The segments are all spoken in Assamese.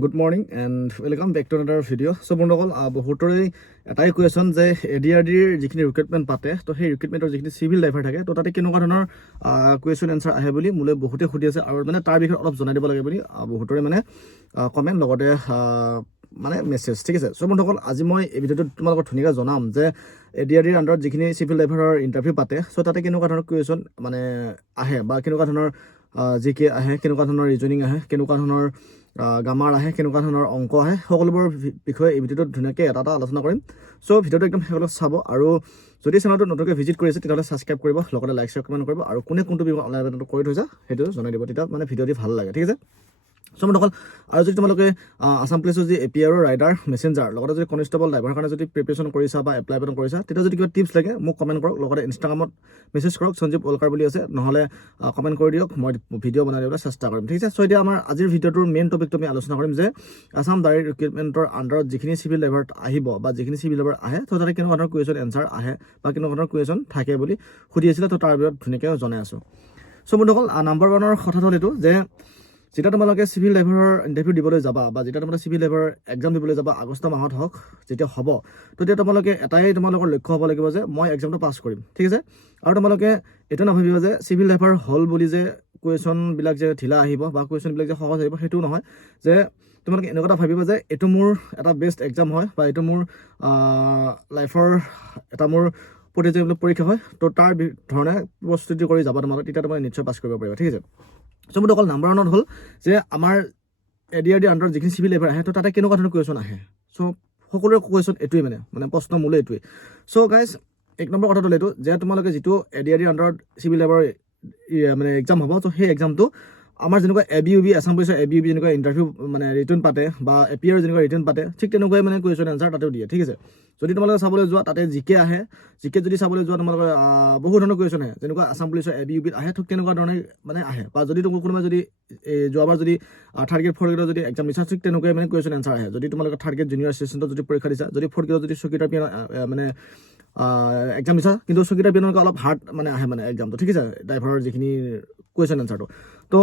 Good morning and welcome back to another video. So বন্ধুসকল বহুতৰে এটাই কোৱেশ্যন যে এডিআৰডিৰ যিখিনি ৰিক্ৰুটমেণ্ট পাতে তো সেই ৰিক্ৰুটমেণ্টৰ যিখিনি চিভিল ড্ৰাইভাৰ থাকে তো তাতে কেনেকুৱা ধৰণৰ কুৱেশ্যন এনচাৰ আহে বুলি মোলৈ বহুতে সুধি আছে আৰু মানে তাৰ বিষয়ে অলপ জনাই দিব লাগে বুলি বহুতৰে মানে কমেণ্ট লগতে মানে মেছেজ ঠিক আছে। চ' বন্ধুসকল আজি মই এই ভিডিঅ'টোত তোমালোকক ধুনীয়াকৈ জনাম যে এডিআৰডিৰ আণ্ডাৰত যিখিনি চিভিল ড্ৰাইভাৰৰ ইণ্টাৰভিউ পাতে চ' তাতে কেনেকুৱা ধৰণৰ কুৱেশ্যন মানে আহে বা কেনেকুৱা ধৰণৰ জিকে আহে, কেনেকুৱা ধৰণৰ ৰিজনিং আহে, কেনেকুৱা ধৰণৰ গ্ৰামাৰ আহে, কেনেকুৱা ধৰণৰ অংক আহে, সকলোবোৰ বিষয়ে এই ভিডিঅ'টোত ধুনীয়াকৈ এটা আলোচনা কৰিম। চ' ভিডিঅ'টো একদম শেষলৈ চাব আৰু যদি চেনেলটো নতুনকৈ ভিজিট কৰিছে তেতিয়াহ'লে ছাবস্ক্ৰাইব কৰিব, লগতে লাইক শ্বেয়াৰ কমেণ্ট কৰিব আৰু কোনটো বিষয়ে অনলাইন আবেদনটো কৰি থৈছা সেইটো জনাই দিব, তেতিয়া মানে ভিডিঅ'টি ভাল লাগে ঠিক আছে। চ' বন্ধুসকল আৰু যদি তোমালোকে আছাম পুলিচৰ যি APR ৰাইডাৰ মেছেঞ্জাৰ লগতে যদি কনষ্টেবল ড্ৰাইভাৰৰ কাৰণে যদি প্ৰিপেৰেশ্যন কৰিছা বা এপ্লাই কৰিছা তেতিয়া যদি কিবা টিপছ লাগে মোক কমেণ্ট কৰক, লগতে ইনষ্টাগ্ৰামত মেছেজ কৰক, সঞ্জীৱ ওলকাৰ বুলি আছে, নহ'লে কমেণ্ট কৰি দিয়ক, মই ভিডিঅ' বনাই দিবলৈ চেষ্টা কৰিম ঠিক আছে। চ' এতিয়া আমাৰ আজিৰ ভিডিঅ'টোৰ মেইন টপিকটো আমি আলোচনা কৰিম যে আছাম ডাইৰেক্ট ৰিক্ৰুটমেণ্টৰ আণ্ডাৰত যিখিনি চিভিল ড্ৰাইভাৰ আহিব বা যিখিনি চিভিল ড্ৰাইভাৰ আহে তো তাতে কেনেকুৱা ধৰণৰ কুৱেশ্যন এনচাৰ আহে বা কেনেকুৱা ধৰণৰ কুৱেশ্যন থাকে বুলি সুধি আছিলে, তো তাৰ ভিতৰত ধুনীয়াকৈ জনাই আছোঁ। চ' বন্ধুসকল নাম্বাৰ 1ৰ কথাটো হ'ল এইটো যে যেতিয়া তোমালোকে চিভিল ড্ৰাইভাৰৰ ইণ্টাৰভিউ দিবলৈ যাবা বা যেতিয়া তোমালোকে চিভিল ড্ৰাইভাৰৰ এক্সাম দিবলৈ যাবা আগষ্ট মাহত হওক যেতিয়া হ'ব তেতিয়া তোমালোকে এটাই তোমালোকৰ লক্ষ্য হ'ব লাগিব যে মই এক্সামটো পাছ কৰিম ঠিক আছে। আৰু তোমালোকে এইটো নাভাবিবা যে চিভিল ড্ৰাইভাৰ হ'ল বুলি যে কুৱেশ্যনবিলাক যে ঢিলা আহিব বা কুৱেশ্যনবিলাক যে সহজ আহিব সেইটোও নহয়, যে তোমালোকে এনেকুৱা এটা ভাবিবা যে এইটো মোৰ এটা বেষ্ট এক্সাম হয় বা এইটো মোৰ লাইফৰ এটা মোৰ প্ৰতিযোগিতামূলক পৰীক্ষা হয়, তো তাৰ ধৰণে প্ৰস্তুতি কৰি যাবা তোমালোকে, তেতিয়া তোমালোকে নিশ্চয় পাছ কৰিব পাৰিবা ঠিক আছে। চ' মোৰ অকল নাম্বাৰ 1ত হ'ল যে আমাৰ এডিআৰডিৰ আণ্ডাৰত যিখিনি চিভিল ড্ৰাইভাৰ আহে তো তাতে কেনেকুৱা ধৰণৰ কুৱেশ্যন আহে। চ' সকলোৰে কুৱেশ্যন এইটোৱে মানে প্ৰশ্ন মূলে এইটোৱে। চ' গাইজ 1 নম্বৰ কথাটো এইটো যে তোমালোকে যিটো এডিআৰডিৰ আণ্ডাৰত চিভিল ড্ৰাইভাৰ মানে এক্সাম হ'ব তো সেই এক্সামটো আমাৰ যেনেকুৱা ABUB আছাম পুলিচৰ ABUB যেনেকুৱা ইণ্টাৰভিউ মানে ৰিটাৰ্ণ পাতে বা APR যেনেকুৱা ৰিটাৰ্ণ পাতে ঠিক তেনেকুৱাই মানে কুৱেশ্যন এনচাৰ তাতেও দিয়ে ঠিক আছে। যদি তোমালোকে চাবলৈ যোৱা তাতে জিকে আহে, জিকে যদি চাবলৈ যোৱা তোমালোকে বহু ধৰণৰ কুৱেশ্যন আহে যেনেকুৱা আছাম পুলিচৰ ABUBত আহে ঠিক তেনেকুৱা ধৰণে মানে আহে, বা যদি কোনোবাই যদি যোৱাবাৰ যদি 3rd গ্ৰেড 4th গ্ৰেডৰ যদি এক্সাম দিছা ঠিক তেনেকুৱাই মানে কুৱেশ্যন এনচাৰ আহে। যদি তোমালোকে 3rd গ্ৰেড জুনিয়ৰ এছিষ্টেণ্টত যদি পৰীক্ষা দিছা, যদি 4th গ্ৰেডত যদি চকীদাৰ পিয়ন মানে এক্সাম দিছা কিন্তু চকীদাৰ পিয়নকৈ অলপ হাৰ্ড মানে আহে মানে এক্সামটো ঠিক আছে, ড্ৰাইভাৰৰ যিখিনি কুৱেশ্যন এনচাৰটো। তো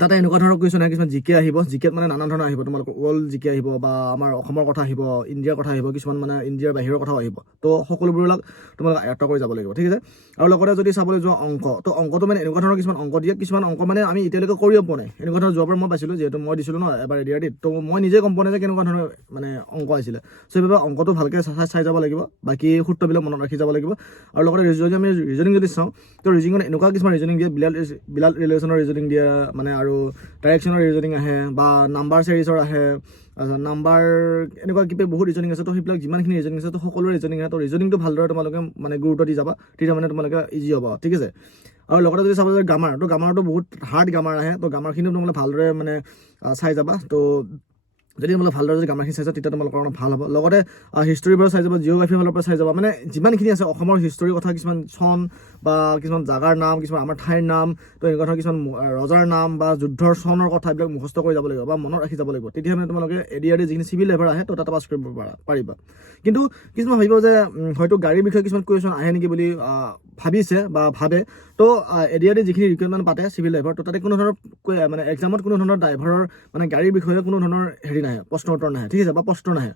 তাতে এনেকুৱা ধৰণৰ কুৱেশ্যন আহে, কিছুমান জিকে আহিব, জিকেত মানে নানান ধৰণৰ আহিব, তোমালোকৰ ৱৰ্ল্ড জিকে আহিব বা আমাৰ অসমৰ কথা আহিব, ইণ্ডিয়াৰ কথা আহিব, কিছুমান মানে ইণ্ডিয়াৰ বাহিৰৰ কথাও আহিব, তো সকলোবোৰবিলাক তোমালোকে আয়ত্ত কৰি যাব লাগিব ঠিক আছে। আৰু লগতে যদি চাবলৈ যোৱা অংক, তো অংকটো মানে এনেকুৱা ধৰণৰ কিছুমান অংক দিয়ে, কিছুমান অংক মানে আমি এতিয়ালৈকে কৰিব পোৱা নাই, এনেকুৱা ধৰণৰ যোৱাবাৰ মই পাইছিলোঁ যিহেতু মই দিছিলোঁ ন এবাৰ এডিআৰডিত, তো মই নিজে গম পোৱা নাই যে কেনেকুৱা ধৰণৰ মানে অংক আহিছিলে। চ' সেইবাবে অংকটো ভালকৈ চাই যাব লাগিব, বাকী সূত্ৰবিলাক মনত ৰাখি যাব লাগিব। আৰু লগতে যদি আমি ৰিজনিং যদি চাওঁ তো ৰিজনিঙত এনেকুৱা কিছুমান ৰিজনিং দিয়ে, বিলাল ৰিলেশ্যনৰ ৰিজনিং দিয়ে মানে, আৰু ডাইৰেকশ্যনৰ ৰিজনিং আহে বা নাম্বাৰ চিৰিজৰ আহে, নাম্বাৰ এনেকুৱা কিবা বহুত ৰিজনিং আছে, তো সেইবিলাক যিমানখিনি ৰিজনিং আছে তো সকলো ৰিজনিং আহে। তো ৰিজনিংটো ভালদৰে তোমালোকে মানে গুৰুত্ব দি যাবা, তেতিয়া মানে তোমালোকে ইজি হ'ব ঠিক আছে। আৰু লগতে যদি চাব যায় গ্ৰামাৰ, তো গ্ৰামাৰটো বহুত হাৰ্ড গ্ৰামাৰ আহে, তো গ্ৰামাৰখিনিও তোমালোকে ভালদৰে মানে চাই যাবা। তো যদি তোমালোকে ভালদৰে যদি গ্ৰামাৰখিনি চাইছা তেতিয়া তোমালোকৰ কাৰণে ভাল হ'ব। লগতে হিষ্টৰীৰ পৰা চাই যাবা, জিঅ'গ্ৰাফিৰ ফালৰ পৰা চাই যাবা, মানে যিমানখিনি আছে অসমৰ হিষ্টৰীৰ কথা, কিছুমান চন বা কিছুমান জাগাৰ নাম, কিছুমান আমাৰ ঠাইৰ নাম, তো এনেকুৱা ধৰণৰ কিছুমান ৰজাৰ নাম বা যুদ্ধৰ চনৰ কথা এইবিলাক মুখস্থ কৰি যাব লাগিব বা মনত ৰাখি যাব লাগিব, তেতিয়া মানে তোমালোকে এডিআৰডি যিখিনি চিভিল ড্ৰাইভাৰ আহে তো তাতে পাছ কৰিব পাৰিবা। কিন্তু কিছুমান ভাবিব যে হয়তো গাড়ীৰ বিষয়ে কিছুমান কুৱেশ্যন আহে নেকি বুলি ভাবিছে বা ভাবে, তো এডিআৰডি যিখিনি ৰিক্ৰুটমেণ্ট পাতে চিভিল ড্ৰাইভাৰ তো তাতে কোনো ধৰণৰ মানে এক্সামত কোনো ধৰণৰ ড্ৰাইভাৰৰ মানে গাড়ীৰ বিষয়ে কোনো ধৰণৰ হেৰি নাহে, প্ৰশ্ন উত্তৰ নাহে ঠিক আছে, বা প্ৰশ্ন নাহে।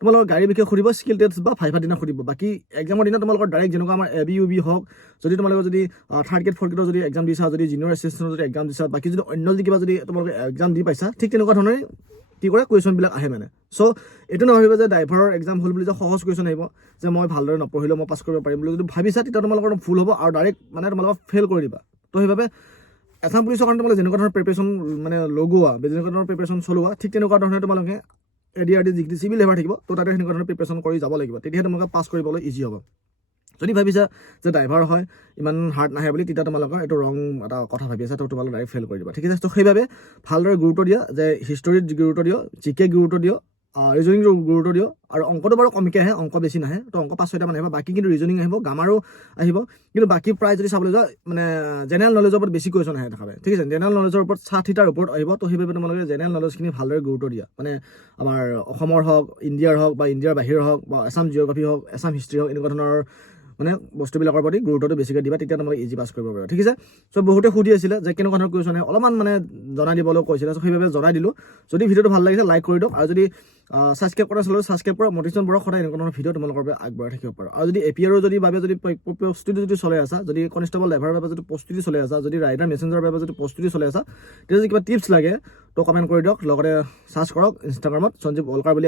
তোমালোকৰ গাড়ীৰ বিষয়ে সুধিব, স্কিল টেষ্ট বা ভাইভাৰ দিনা সুধিব, বাকী এক্সামৰ দিনা তোমালোকৰ ডাইৰেক্ট যেনেকুৱা আমাৰ ABUB হওক, যদি তোমালোকে যদি 3rd গ্ৰেড 4th গ্ৰেডৰ যদি এক্সাম দিছা, যদি জুনিয়ৰ এছিষ্টেণ্টৰ যদি এক্সাম দিছা, বাকী যদি অন্য যদি কিবা যদি তোমালোকে এক্সাম দি পাইছা ঠিক তেনেকুৱা ধৰণে কি কৰে কুৱেশ্যনবিলাক আহে মানে। চ' এইটো নাভাবিব যে ড্ৰাইভাৰৰ এক্সাম হ'ল বুলি যে সহজ কুৱেশ্যন আহিব, যে মই ভালদৰে নপঢ়িলেও মই পাছ কৰিব পাৰিম বুলি যদি ভাবিছা তেতিয়া তোমালোকৰ ভুল হ'ব আৰু ডাইৰেক্ট মানে তোমালোকক ফেইল কৰি দিবা। তো সেইবাবে আছাম পুলিচৰ কাৰণে তোমালোকে যেনেকুৱা ধৰণৰ প্ৰিপেৰেশ্যন মানে লগোৱা, যেনেকুৱা ধৰণৰ প্ৰিপেৰেশ্যন চলোৱা ঠিক তেনেকুৱা ধৰণে তোমালোকে এডিআৰডি যিখিনি চিভিল ড্ৰাইভাৰ থাকিব তো তাতে সেনেকুৱা ধৰণৰ প্ৰিপেৰেশ্যন কৰি যাব লাগিব, তেতিয়াহে তোমালোকে পাছ কৰিবলৈ ইজি হ'ব। যদি ভাবিছা যে ড্ৰাইভাৰ হয় ইমান হাৰ্ড নাহে বুলি, তেতিয়া তোমালোকৰ এইটো ৰং এটা কথা ভাবি আছে, তো তোমালোকে ডাইৰেক্ট ফেইল কৰি দিবা ঠিক আছে। তো সেইবাবে ভালদৰে গুৰুত্ব দিয়া, যে হিষ্টৰীত গুৰুত্ব দিয়, জিকে গুৰুত্ব দিয়, ৰিজনিং গুৰুত্ব দিয়, আৰু অংকটো বাৰু কমকৈ আহে, অংক বেছি নাহে, তো অংক 5-6টা মান আহিব, বাকী কিন্তু ৰিজনিং আহিব, গ্ৰামাৰো আহিব, কিন্তু বাকী প্ৰায় যদি চাবলৈ যোৱা মানে জেনেৰেল নলেজৰ ওপৰত বেছি কুৱেশ্যন আহে দেখা পায় ঠিক আছে। জেনেৰেল নলেজৰ ওপৰত 60টাৰ ওপৰত আহিব, তো সেইবাবে তোমালোকে জেনেৰেল নলেজখিনি ভালদৰে গুৰুত্ব দিয়া, মানে আমাৰ অসমৰ হওক, ইণ্ডিয়াৰ হওক বা ইণ্ডিয়াৰ বাহিৰৰ হওক বা আছাম জিঅ'গ্ৰাফী হওক, আছাম হিষ্ট্ৰী হওক, এনেকুৱা ধৰণৰ মানে বস্তুবিলাকৰ প্ৰতি গুৰুত্বটো বেছিকৈ দিবা, তেতিয়া তোমালোকে ইজি পাছ কৰিব পাৰিবা। ঠিক আছে, চ' বহুতে সুধি আছিলে যে কেনেকুৱা ধৰণৰ কুৱেশ্যন অলপমান মানে জনাই দিবলৈ কৈছিলে, চ' সেইবাবে জনাই দিলোঁ। যদি ভিডিঅ'টো ভাল লাগিছে লাইক কৰি দিয়ক, আৰু যদি ছাবস্ক্ৰাইব কৰা আছিলে ছাবস্ক্ৰাইব কৰা। মটিভেশ্যন বৰক সদায় এনেকুৱা ধৰণৰ ভিডিঅ' তোমালোকৰ বাবে আগবঢ়াই থাকিব পাৰোঁ। আৰু যদি এপিয়াৰৰ যদি প্ৰস্তুতি যদি চলাই আছা, যদি কনষ্টেবল ড্ৰাইভাৰৰ বাবে যদি প্ৰস্তুতি চলাই আছা, যদি ৰাইডাৰ মেছেঞ্জাৰৰ বাবে যদি প্ৰস্তুতি চলাই আছা, তেতিয়া যদি কিবা টিপছ লাগে তো কমেণ্ট কৰি দিয়ক। লগতে চাৰ্চ কৰক ইনষ্টাগ্ৰামত সঞ্জীৱ অলকাৰ বুলি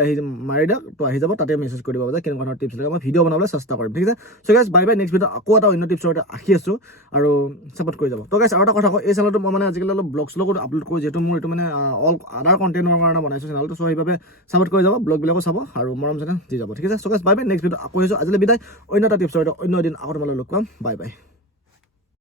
মাৰি দিয়ক, তো আহি যাব, তাতে মেছেজ কৰি দিব যে কেনেকুৱা ধৰণৰ টিপছ লাগে। মই ভিডিঅ' বনাবলৈ চেষ্টা কৰিম। ঠিক আছে, so' guys bye bye. Next video' আকৌ এটা অন্য টিপছৰ সৈতে আহি আছোঁ, আৰু ছাপোৰ্ট কৰি যাব। তো গাইজ আৰু এটা কথা কওঁ, এই চেনেলটো মই মানে আজিকালি অলপ ব্লগ শ্লগো আপলোড কৰোঁ, যিহেতু মোৰ এইটো মানে অল আদাৰ কণ্টেণ্টৰ কাৰণে বনাইছোঁ চেনেলটো, চ' সেইবাবে ছাপোৰ্ট কৰি যাব, ব্লগবিলাকো চাব আৰু মৰম চেনেল দি যাব। ঠিক আছে, so' guys bye bye. Next video' আকৌ আহিছোঁ, আজিলৈ বিদায়। অন্য এটা টিপছৰ সৈতে অন্য এদিন আকৌ তোমালোকক লগ পাম। Bye bye.